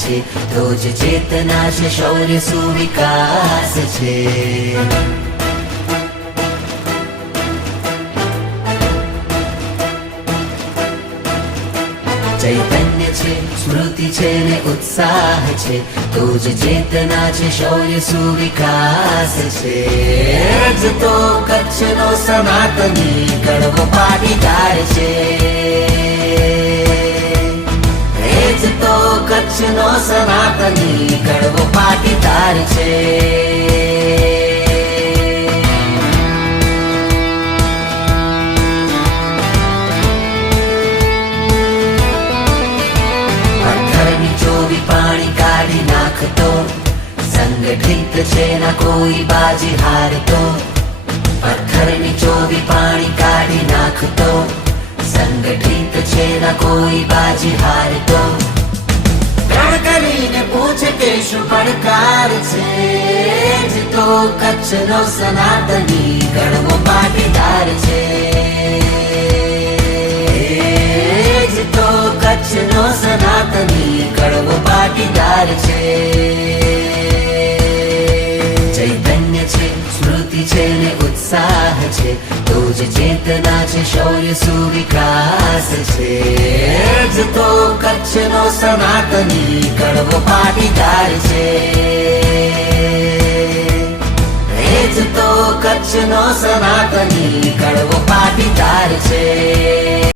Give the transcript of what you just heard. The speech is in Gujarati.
છે, તો જ ચેતના છે, શૌર્ય સુવિકાસ છે. ચૈતન્ય છે, સ્મૃતિ છે ને ઉત્સાહ છે, તો જ ચેતના છે, શૌર્ય સુવિકાસ છે. જ તો કચ્છનો સનાતની કડવો પાટીદાર છે. જ તો કચ્છનો સનાતની કડવો પાટીદાર છે. પાણી કાઢી નાખતો, સંગઠિત છે ના કોઈ બાજી હારતો. પથ્થરની ચોવી પાણી કાઢી નાખતો, સંગઠિત છે ના કોઈ બાજી હારતો. પ્રણ કરીને પૂછે કે શું પડકાર છે, જ તો કચ્છનો સનાતની કડવો પાટીદાર છે. જ તો કચ્છનો સનાતની કડવો પાટીદાર છે. ચૈતન્ય છે, સ્મૃતિ છે ને ઉત્સાહ છે, તો જ ચેતના છે, શૌર્ય સુવિકાસ છે. જ તો કચ્છનો સનાતની કડવો પાટીદાર છે. જ તો કચ્છનો સનાતની કડવો પાટીદાર છે.